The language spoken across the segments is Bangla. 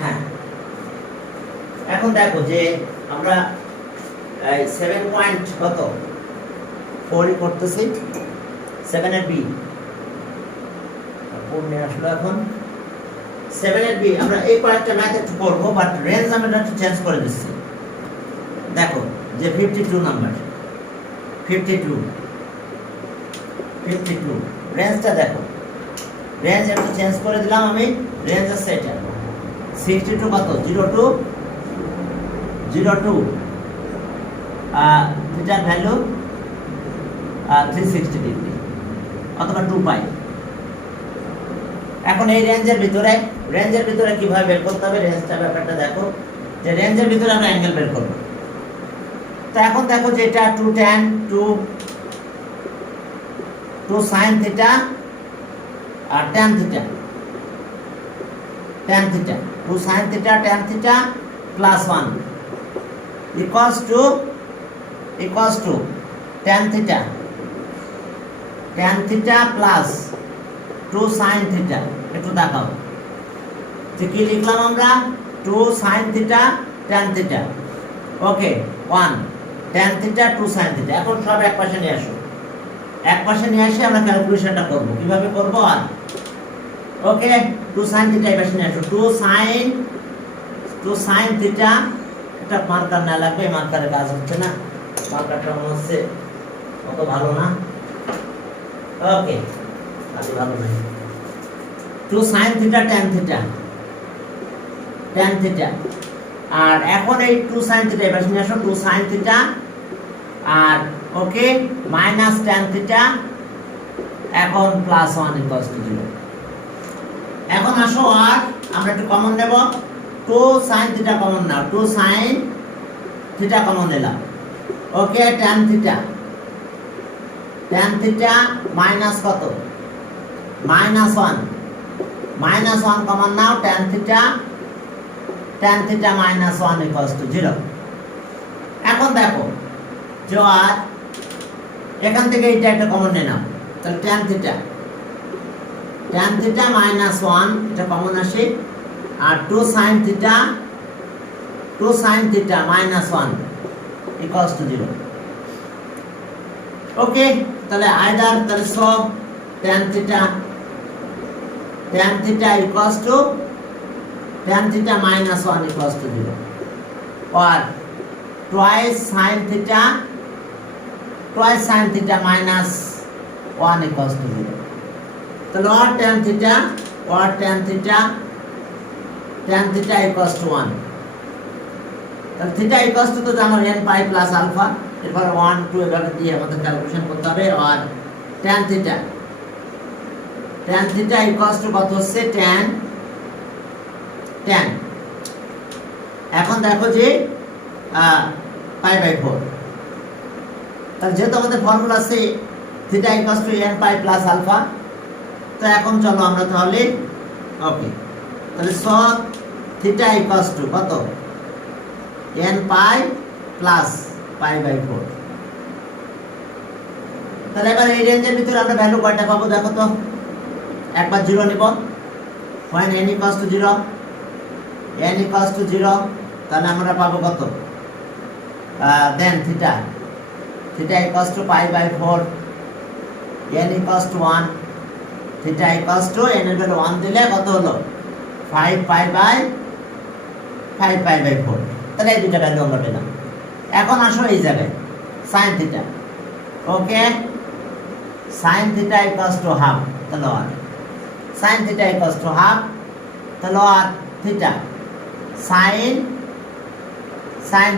হ্যাঁ, এখন দেখো যে আমরা 7 পয়েন্ট কত 4 করতেছি, 7 এর বি পূর্ণে আসলো। এখন 7 এর বি আমরা এই কয়েকটা ম্যাথ একটু করবো, বাট রেঞ্জ আমরা একটু চেঞ্জ করে দিচ্ছি। দেখো যে 52 নাম্বার, 52 রেঞ্জটা দেখো, রেঞ্জ একটু চেঞ্জ করে দিলাম আমি। রেঞ্জ আছে এটা 62 কত 02 থিটার ভ্যালু 360 ডিগ্রি অথবা 2 পাই। এখন এই রেঞ্জের ভিতরে কিভাবে বের করতে হবে রেঞ্জটা, ব্যাপারটা দেখো যে রেঞ্জের ভিতরে আমরা অ্যাঙ্গেল বের করব। তো এখন দেখো যে এটা 2 tan 2 sin থিটা আর tan theta 2 sin theta tan theta plus 1 equals to tan theta plus 2 sin theta. একটু দেখাও যে কি লিখলাম আমরা, 2 sin theta tan theta, okay 1 tan theta 2 sin theta. এখন সব এক পাশে নিয়ে আসো, এক পাশে নিয়ে এসে আমরা ক্যালকুলেশনটা করব। কিভাবে করব? আর ওকে 2 sin থিটা এই পাশে নিয়ে আসো, 2 sin থিটা। এটা মার্কার না লাগবে, মার্কারের কাজ হচ্ছে না, মার্কারটা মনে হচ্ছে অত ভালো না। ওকে আজ ভালো নাই। 2 sin থিটা tan থিটা। আর এখন এই 2 sin থিটা এই পাশে নিয়ে আসো, 2 sin থিটা আর ওকে মাইনাস tan থিটা, এখন প্লাস 1 ইকুয়ালস টু 0। এখন আসো আর আমরা একটু কমন নেব, 2 sin থিটা কমন নাও, 2 sin থিটা কমন নিলাম, ওকে tan থিটা মাইনাস কত -1 common now, tan theta -1 equals to 0। এখন দেখো যে আর এখান থেকে এটা একটা কমন নিয়ে নাও, তাহলে tan থিটা -1 এটা কমন আসে, আর 2 sin থিটা -1 ইকুয়ালস টু 0। ওকে তাহলে আইদার তাহলে সব tan theta equals two tan theta -1 equals to 0, or twice sin theta -1 equals to 0। তাহলে or tan theta equals to 1। তাহলে থিটা ইকুয়ালস টু তো জানো n পাই প্লাস আলফা, এরপর 1 2 এভাবে দিয়ে আমাদের ক্যালকুলেশন করতে হবে। আর tan থিটা ইকুয়ালস টু কত হচ্ছে tan। এখন দেখো যে পাই বাই 4, তাহলে যেহেতু আমাদের ফর্মুলা আছে theta equals to n pi plus alpha, তো এখন চলো আমরা তাহলে ওকে তাহলে সব থিটা ইকুয়ালস টু কত n pi plus pi by 4। তাহলে এবার এই রেঞ্জের ভিতরে আমরা ভ্যালু কয়টা পাবো দেখো তো, একবার 0 নিব, when n equals to 0, তাহলে আমরা পাবো কত then theta equals to pi by 4, n equals to 1, theta equals to n এর ভ্যালু 1 দিলে কত হলো 5 পাই বাই 4। তাহলে এই দুটো ভ্যালু আমরা পেলাম। এখন আসো এই জায়গায় sin theta, okay sin theta equals to half, তাহলে আর sin theta equals to half, তাহলে আর theta sin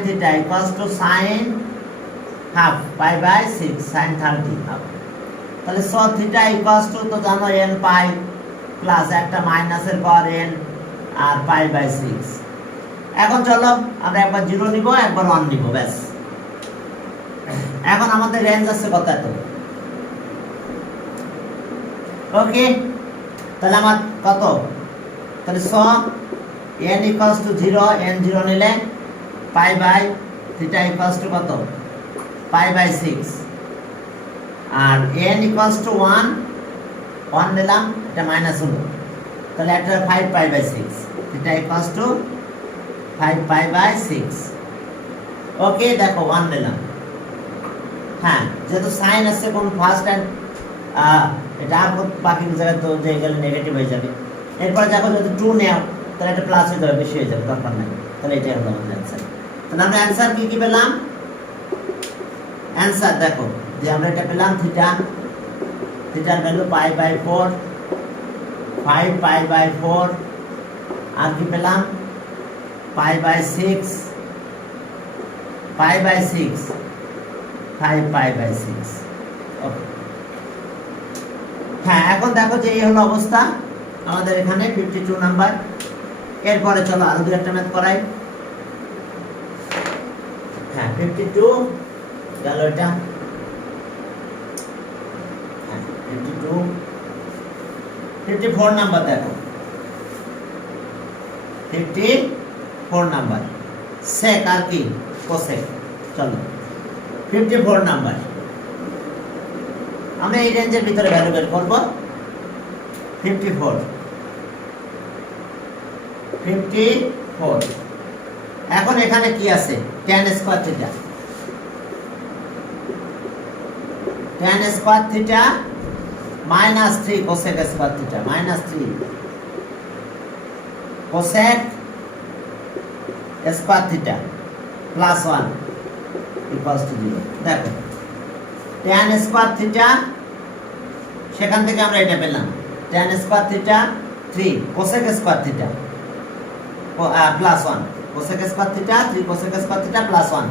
theta equals to sin half pi by 6 sin 30 half। তাহলে so থিটা equals to তো জানো n পাই প্লাস একটা মাইনাসের পর n আর পাই বাই 6। এখন চলো আমরা একবার 0 নিব, একবার 1 নিব, ব্যাস। এখন আমাদের রেঞ্জ আছে কত এত, ওকে তাহলে আমার কত, তাহলে so n equals to 0, n 0 নিলে pi by theta equals to কত পাই বাই 6, আর n equals to 1 নিলাম, এটা মাইনাস হলো, তাহলে একটা 5 pi by 6 theta equals to 5 pi by 6। Okay, দেখো 1 নিলাম। হ্যাঁ, যেহেতু সাইন আছে কোন ফার্স্ট এন্ড এটা বাকি জায়গায় তো যে গেলে নেগেটিভ হয়ে যাবে। এরপর দেখো যদি 2 নেও তাহলে এটা প্লাস হয়ে যাবে, বেশি হয়ে যাবে, দরকার নাই। তাহলে এটাই হলো আমাদের অ্যান্সার। তাহলে আমরা অ্যান্সার কি পেলাম? অ্যান্সার দেখো যে আমরা এটা পেলাম থিটার value pi by 4, 5 pi by 4, আর কি পেলাম pi by 6, pi by 6, 5 pi by 6। Okay, হ্যাঁ, এখন দেখো যে এই হলো অবস্থা আমাদের এখানে 52 নাম্বার। এরপরে চলো আরো দুই একটা ম্যাথ করাই। হ্যাঁ, 52 গেল এটা। হ্যাঁ, 52, 54 নাম্বার দেখো, 54 নাম্বার সেক আর কি কোসেক। চলো 54 নাম্বার আমরা এই রেঞ্জের ভিতরে ভ্যালু বের করব। 54 এখন এখানে কি আছে? tan square theta, tan square theta minus 3 cosec square theta, minus 3 cosec square theta plus 1 equals to 0। দেখো tan স্কয়ার থিটা, সেখান থেকে আমরা এটা পেলাম tan square theta 3 cosec square theta plus 1, cosec square theta 3 cosec square theta plus 1।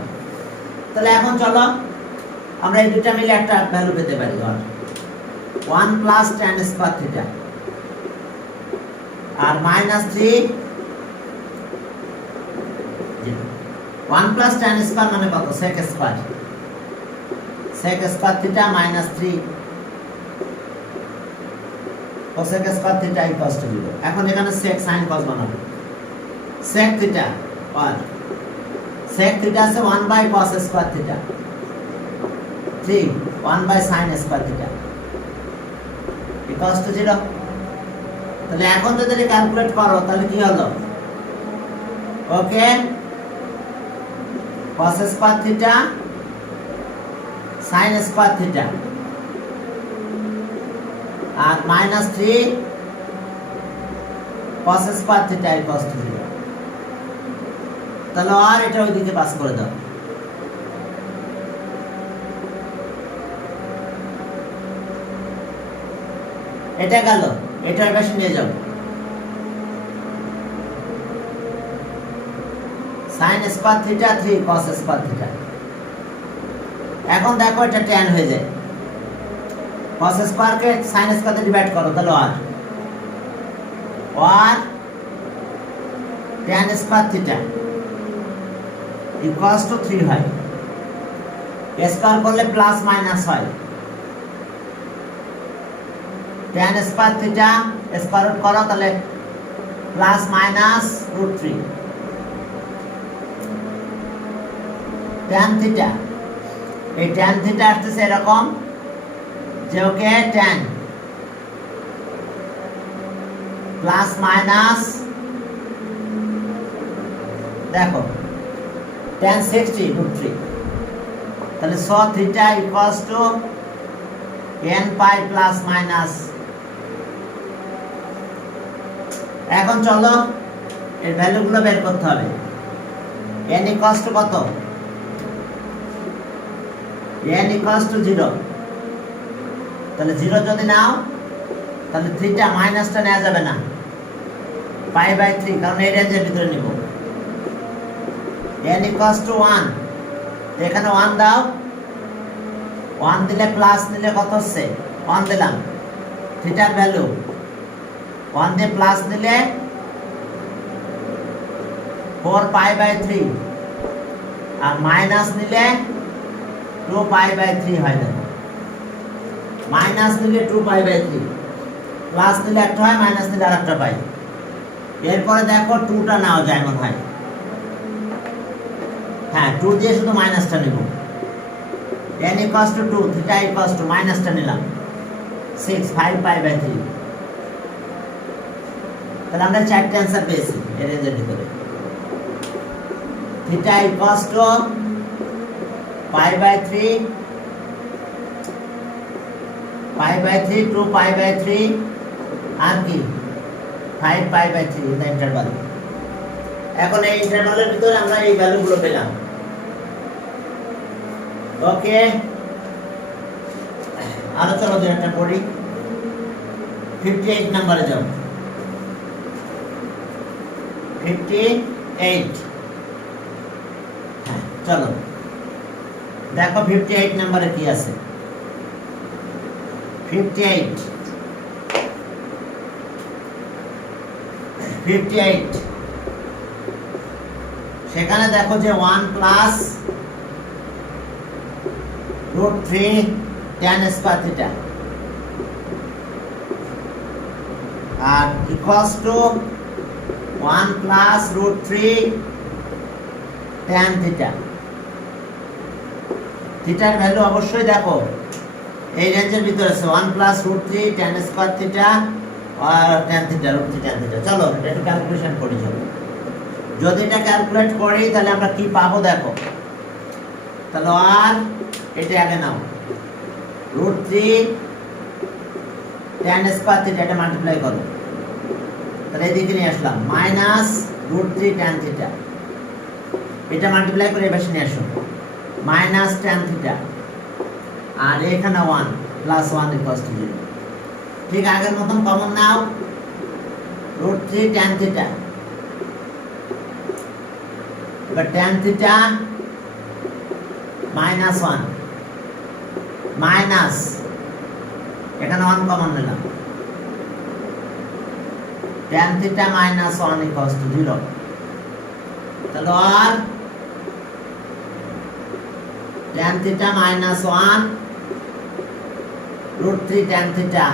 তাহলে এখন চলো আমরা এই দুটো মিলে একটা ভ্যালু পেতে পারি, 1 প্লাস tan স্কয়ার থিটা আর মাইনাস 3, 1 প্লাস tan স্কয়ার মানে কত? sec square, sec square theta minus 3 cosec square theta equals to 0। এখন এখানে sec sin cos বানাবো। sec থিটা আর sec থিটা আছে 1 বাই cos স্কয়ার থিটা 3 1 বাই sin square theta equals to 0। তাহলে এখন যদি ক্যালকুলেট করো তাহলে কি হলো? Okay, cos square theta sin square theta আর minus 3 cos square theta equals to 0। তাহলে আর এটা ওইদিকে পাস করে দাও। এটা গেল, এটা পাশে নিয়ে যাও। sin square theta 3 cos square theta. এখন দেখো এটা tan হয়ে যায়, cos স্কয়ার কে sin স্কয়ার তে ডিভাইড করো, তাহলে আর tan square theta equals to 3 হয়। স্কয়ার করলে প্লাস মাইনাস হয়, tan square theta square root করো তাহলে প্লাস মাইনাস √3 tan থিটা। এই tan থিটা আসছে এরকম যে ওকে tan প্লাস মাইনাস দেখো tan 60 √3, তাহলে so theta equals to n pi plus minus. এখন চলো এর ভ্যালুগুলো বের করতে হবে। n ইকুয়ালস টু কত? n equals to 0। তাহলে 0 যদি নাও তাহলে থিটা মাইনাসটা নেওয়া যাবে না, পাই বাই 3, কারণ এই রেঞ্জের ভিতরে নিব। n ইকুয়ালস টু 1, এখানে 1 দাও, 1 দিলে প্লাস নিলে কত হচ্ছে? 1 দিলাম, থিটার ভ্যালু 1 দিয়ে প্লাস নিলে 4 পাই বাই 3 আর মাইনাস নিলে 2 পাই বাই 3 হয়। দেখো মাইনাস নিলে 2 পাই বাই 3, প্লাস নিলে একটা হয়, মাইনাস নিলে আরেকটা পাই। এরপরে দেখো 2টা নাও যায় মনে হয়, হ্যাঁ 2 দিয়ে শুধু মাইনাসটা নিব। n equals to 2, theta equals two মাইনাসটা নিলাম 6 5 পাই বাই 3। তাহলে আমরা চারটে অ্যান্সার পেয়েছি এই রেঞ্জের ভিতরে। থিটা ইকুয়ালস টু π/3 টু π/3 আর কি 5π/3 ইন দ্য ইন্টারভাল। এখন এই ইন্টারভালের ভিতরে আমরা এই ভ্যালুগুলো পেলাম। ওকে, আরো চলো দুই একটা পড়ি। 58 নম্বরে যাও। 58, হ্যাঁ চলো দেখো 58 নম্বরে কি আছে। 58 সেখানে দেখো যে 1 প্লাস √3 tan স্কয়ার থিটা আর equals to 1 plus √3 tan theta. থিটার ভ্যালু অবশ্যই দেখো এই রেঞ্জের ভিতরে আছে 1 প্লাস √3 tan স্কয়ার থিটা আর tan থিটা √3 tan থিটা। চলো এটা একটু ক্যালকুলেশন করি। চলো যদি এটা ক্যালকুলেট করি তাহলে আমরা কি পাবো দেখো। তাহলে আর এটা আগে নাও √3 tan স্কয়ার থিটা, এটা মাল্টিপ্লাই করো। তাহলে এদিকে নিয়ে আসলাম মাইনাস √3 tan থিটা, এটা মাল্টিপ্লাই করে এবার নিয়ে আসো মাইনাস tan থিটা আর এখানে 1 প্লাস 1 ইকুয়ালস টু 0। ঠিক আগের মতন কমন নাও √3 tan থিটা। এবার tan থিটা মাইনাস 1 মাইনাস এখানে 1 কমন নিলাম tan theta minus 1 equals to 0। তাহলে আর tan theta minus 1 √3 tan theta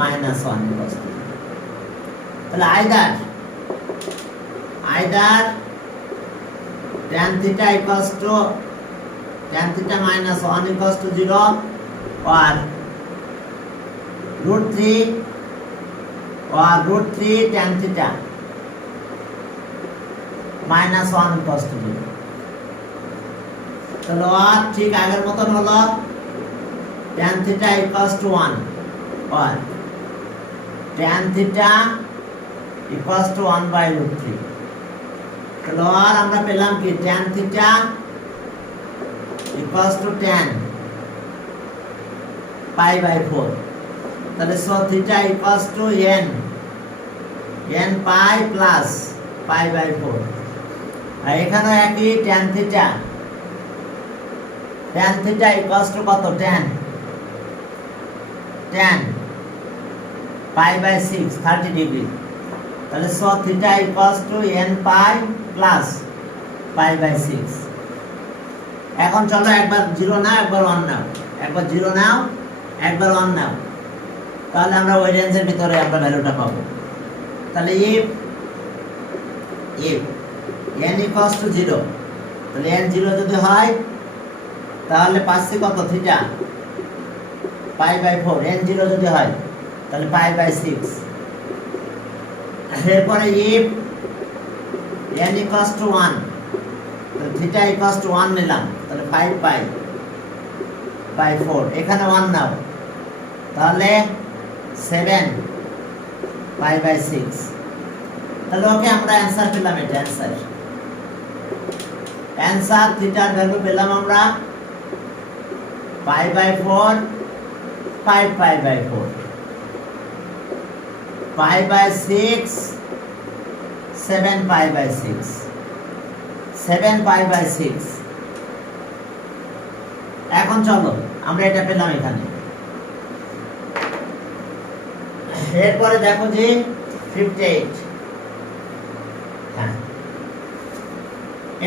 minus 1 equals to. তাহলে either tan theta equals to tan theta minus 1 equals to 0 or √3 tan theta minus 1 equals to 0। তাহলে আর ঠিক আগের মতন হলো tan theta equals to 1 or tan theta equals to 1/√3। তাহলে আর আমরা পেলাম কি tan theta equals to tan π/4। তাহলে so theta equals to n pi plus π/4। আর এখানে একই tan theta equals to কত tan π/6 30 ডিগ্রি। তাহলে so theta equals to n pi plus π/6। এখন চলো একবার 0 নাও একবার 1 নাও, একবার 0 নাও একবার 1 নাও, তাহলে আমরা ওই রেঞ্জের ভিতরে আমরা ভ্যালুটা পাবো। তাহলে if n equals to 0, তাহলে n 0 যদি হয় তাহলে পাচ্ছি কত থিটা π/4। n 0 যদি হয় তাহলে π/6। এরপরে if n equals to 1, তাহলে থিটা equals to 1 নিলাম, তাহলে 5π/4। এখানে 1 নাও তাহলে 7π/6। তাহলে ওকে আমরা অ্যান্সার পেলাম। এটা অ্যান্সার থিটার ভ্যালু পেলাম আমরা π/4 5π/4 π/6 7π/6 7π/6। এখন চলো আমরা এটা পেলাম এখানে। এরপরে দেখো যে 58, হ্যাঁ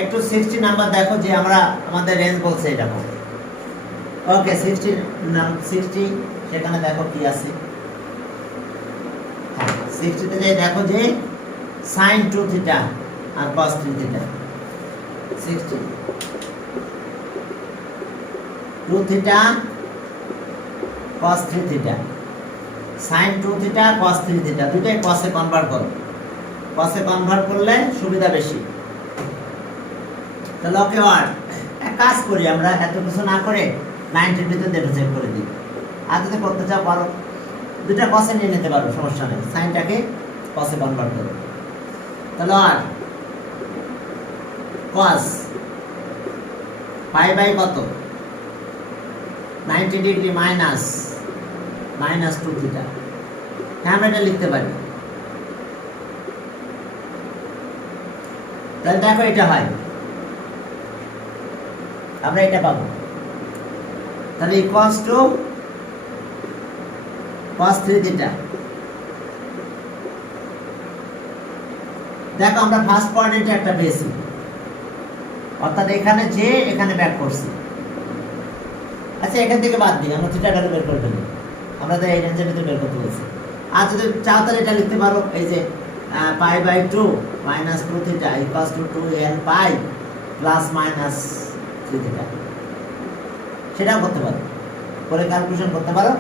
একটু 60 নাম্বার দেখো যে আমরা আমাদের রেঞ্জ বলছে এটা। ওকে 60 সেখানে দেখো কি আছে। হ্যাঁ 60 তে যাই দেখো যে sin 2 থিটা আর cos 3 theta. 60 2 theta cos 3 theta sin 2 theta cos 3 theta দুটোই cos এ কনভার্ট করো, cos এ কনভার্ট করলে সুবিধা বেশি। তাহলে ওকে ওয়াট এক কাজ করি আমরা, এত কিছু না করে 90 এর ভিতরে ডেটা চেক করে দিই। আর যদি করতে চাও পারো, দুটা cos এ নিয়ে নিতে পারো, সমস্যা নেই। সাইনটাকে cos এ কনভার্ট করো। তাহলে আর cos পাই বাই কত 90 ডিগ্রি মাইনাস 2 থিটা। হ্যাঁ আমরা এটা লিখতে পারি। তাহলে দেখো এটা হয়, আমরা এটা পাবো। তাহলে ইকুয়ালস টু cos 3 থিটা। দেখো আমরা ফার্স্ট কোঅর্ডিনেটে একটা পেয়েছি, অর্থাৎ এখানে যে এখানে ব্যাক করছি। আচ্ছা এখান থেকে বাদ দিই, আমরা থিটা ভ্যালু বের করে ফেলি, আমরা তো এই রেঞ্জের ভিতরে বের করতে বলছি। আর যদি চাও তাহলে এটা লিখতে পারো, এই যে pi by 2 minus 2 theta equals to 2n pi plus minus 3 theta. সেটাও করতে পারো, করে ক্যালকুলেশন করতে পারো।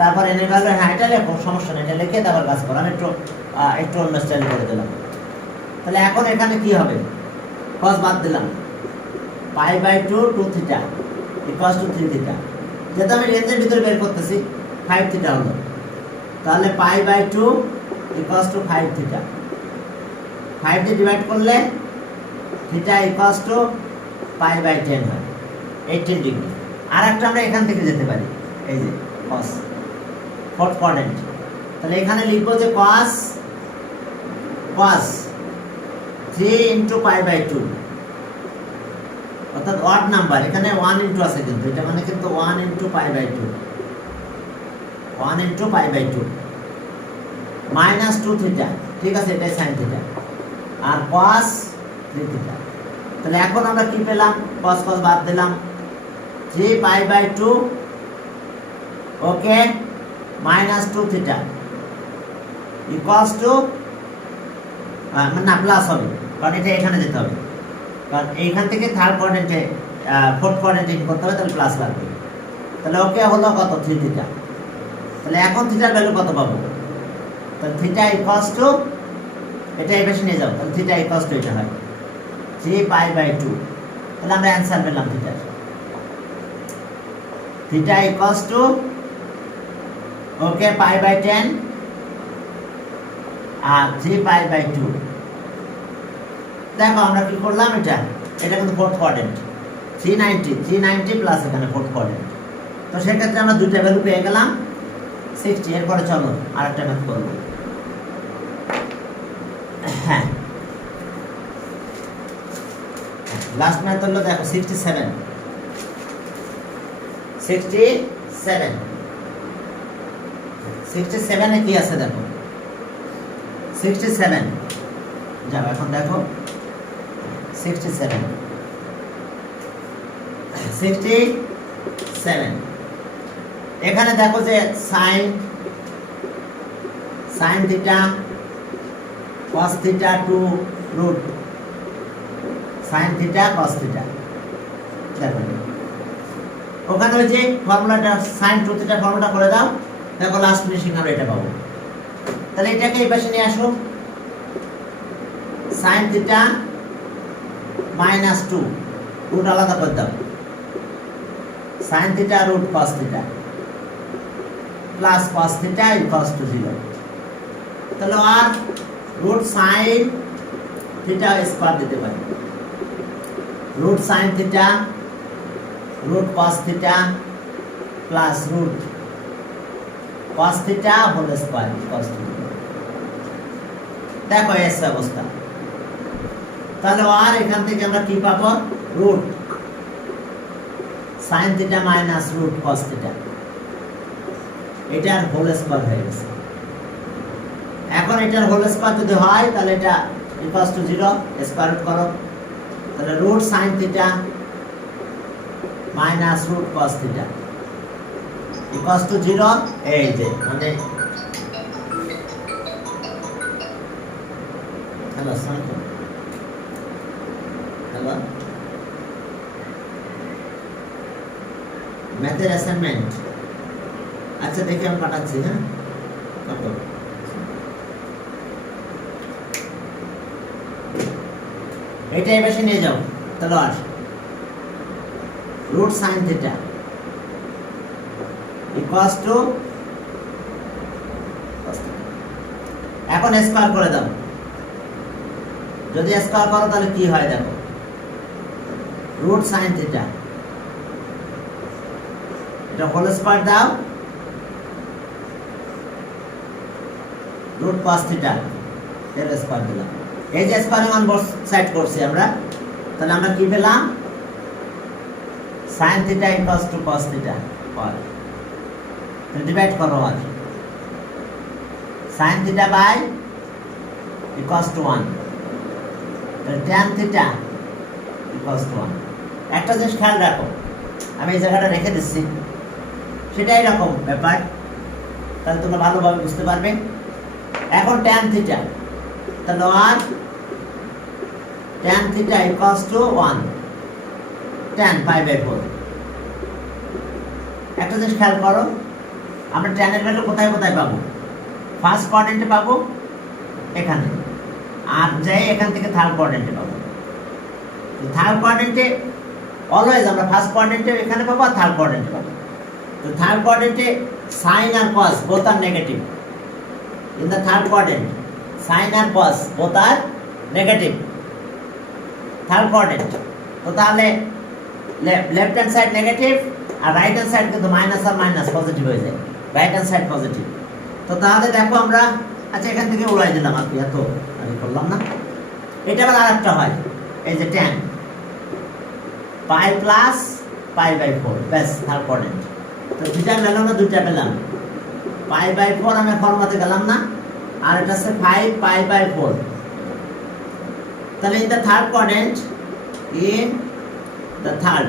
তারপর এন এর ভ্যালু, হ্যাঁ এটা লেখো, সমস্যা নেই, এটা লিখে তারপর কাজ করো। আমি একটু অন্য স্টাইল করে দিলাম। তাহলে এখন এখানে কি হবে, cos বাদ দিলাম, pi by 2 theta equals to 3 theta. যেহেতু আমি রেঞ্জের ভিতরে বের করতেছি, 5 থিটা হলো। তাহলে pi by 2 equals to 5 theta. 5 দিয়ে ডিভাইড করলে theta equals to pi by 10 হয়, 18 ডিগ্রি। আর একটা আমরা এখান থেকে যেতে পারি, এই যে cos ফোর্থ কোঅর্ডিনেট। তাহলে এখানে লিখবো যে cos 3 ইনটু পাই বাই 2, অর্থাৎ অড নাম্বার, এখানে 1 ইনটু আছে কিন্তু, এটা মানে কিন্তু 1 into pi by 2, 1 into pi by 2 minus 2 theta. ঠিক আছে, এটাই sin থিটা। আর cos 3 থিটা। তাহলে এখন আমরা কি পেলাম, cos বাদ দিলাম, 3 pi by 2 okay minus 2 theta equals to, না প্লাস হবে, কারণ এটা এখানে যেতে হবে, কারণ এইখান থেকে থার্ড কোঅর্ডিনেটে ফোর্থ কোঅর্ডিনেটে ইন করতে হবে, তাহলে প্লাস লাগবে। তাহলে ওকে হলো কত 3 থিটা। তাহলে এখন থিটার ভ্যালু কত পাবো, তাহলে থিটা ইকুয়ালস টু, এটা এই পাশে নিয়ে যাও, তাহলে থিটা ইকুয়ালস টু এটা হয় 3 পাই বাই 2। তাহলে আমরা অ্যান্সার পেলাম থিটার, theta equals to okay pi by 10 আর 3 পাই বাই 2। দেখো আমরা কি করলাম, এটা কিন্তু ফোর্থ কোঅর্ডিনেট, 390 প্লাস এখানে ফোর্থ কোঅর্ডিনেট। তো সেক্ষেত্রে আমরা দুইটা ভ্যালু পেয়ে গেলাম 60। এরপরে চলো আরেকটা ম্যাথ করব। হ্যাঁ লাস্ট ম্যাথ হলো, দেখো 67 এ কি আছে দেখো, 67 যাও এখন দেখো 67 এখানে দেখো যে sin theta cos theta to root sin theta cos theta. দেখো ওখানে ওই যে ফর্মুলাটা sin 2 থিটা ফর্মুলাটা করে দাও, দেখো লাস্ট ফিনিশিং আমরা এটা পাবো। তাহলে এটাকে এই পাশে নিয়ে আসো, sin থিটা মাইনাস 2 রুট আলাদা করে দাও, sin theta root cos theta plus cos theta equals to 0। তাহলে আর রুট sin থিটা স্কয়ার দিতে পারি, root sin theta root cos theta plus root cos theta whole square equals to 0। দেখো এস অবস্থা। তাহলে আর এখান থেকে আমরা কি পাবো, root sin theta minus root cos theta, এটার হোল স্কয়ার হয়ে গেছে। এখন এটার হোল স্কয়ার যদি হয় তাহলে এটা ইকুয়ালস টু 0, স্কয়ার রুট করো, তাহলে root sin theta minus root cos theta equals to 0। এই যে মানে হ্যালো ম্যাথের অ্যাসাইনমেন্ট, আচ্ছা দেখি আমি পাঠাচ্ছি। হ্যাঁ এটা এই পাশে নিয়ে যাও, তাহলে আর root sine theta equals to, এখন স্কয়ার করে দাও। যদি স্কয়ার করো তাহলে কি হয় দেখো, রুট সাইন থিটা, এটা হোল স্কয়ার দাও, রুট কস থিটা এর স্কয়ার দিলাম। এই যে স্কয়ার মান সেট করছি আমরা, তাহলে আমরা কি পেলাম, sin theta equals to cos theta. আর ডিভাইড করো, আর sin theta by equals to 1, tan theta equals to 1। একটা জিনিস খেয়াল রাখো, আমি এই জায়গাটা রেখে দিচ্ছি, সেটা এরকম ব্যাপার, তাহলে তোমরা ভালোভাবে বুঝতে পারবে। এখন tan থিটা, তাহলে আর tan theta equals to 1 tan pi by 4। একটা জিনিস খেয়াল করো, আমরা tan এর ভ্যালু কোথায় কোথায় পাবো, ফার্স্ট কোয়াড্রেন্টে পাবো এখানে, আর যাই এখান থেকে থার্ড কোয়াড্রেন্টে পাবো। থার্ড কোয়াড্রেন্টে অলওয়েজ আমরা ফার্স্ট কোয়াড্রেন্টে এখানে পাবো আর থার্ড কোয়াড্রেন্টে পাবো। তো থার্ড কোয়াড্রেন্টে সাইন আর cos both are negative. In the third quadrant sine আর cos both are negative, third quadrant. তো তাহলে লেফট হ্যান্ড সাইড নেগেটিভ আর রাইট হ্যান্ড সাইড কিন্তু মাইনাস আর মাইনাস পজিটিভ হয়ে যায়, রাইট হ্যান্ড সাইড পজিটিভ। তো তাহলে দেখো আমরা, আচ্ছা এখান থেকে উড়াই দিলাম, আর কি এত আমি করলাম না। এটা আবার আরেকটা হয়, এই যে tan pi plus pi by 4, ব্যাস থার্ড কোয়াড্রেন্ট। তো থিটার ভ্যালু আমরা দুইটা পেলাম, পাই বাই 4 আমি ফর্মাতে গেলাম না, আর এটা হচ্ছে 5 পাই বাই 4। তাহলে in the third quadrant, in the third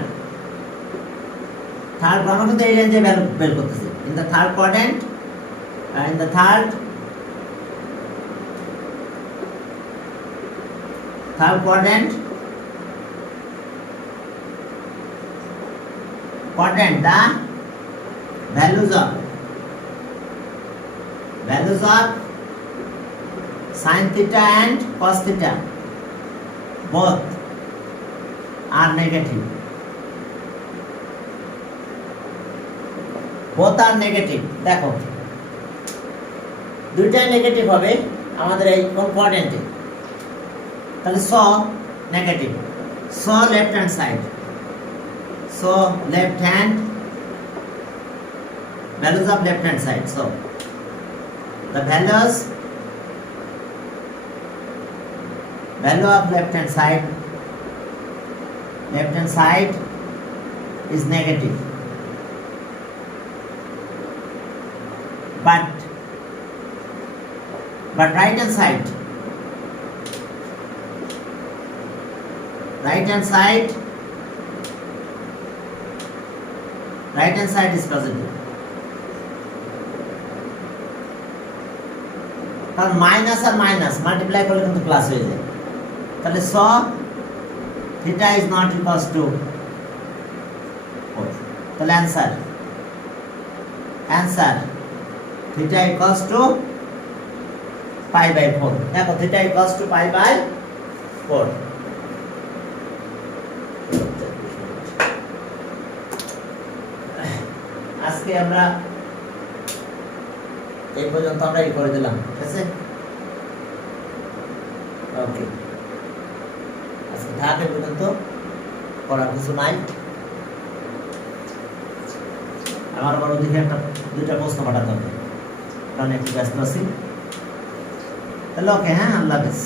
আমরা কিন্তু এই রেঞ্জে ভ্যালু বের করতেছি। In the third quadrant, in the third quadrant, the values of sin theta and cos theta both are negative, দেখো দুইটাই নেগেটিভ হবে আমাদের এই কোয়াড্রেন্টে। তাহলে স নেগেটিভ, স left hand side, so left hand, values of left hand side, so the value of left hand side is negative, but right hand side is positive, কারণ মাইনাস আর মাইনাস মাল্টিপ্লাই করলে কিন্তু প্লাস হয়ে যায়। তাহলে স theta is not equals to 4। তাহলে answer theta equals to pi by 4। দেখো theta equals to pi by 4। আজকে আমরা এই পর্যন্ত আমরা করে দিলাম, ঠিক আছে? ওকে, আজকে থাকে পর্যন্ত, করার কিছু নাই। আমার আবার ওদিকে দুইটা প্রশ্ন পাঠাতে হবে, কারণ একটু ব্যস্ত আছি। তাহলে ওকে, হ্যাঁ, আল্লাহ হাফেজ।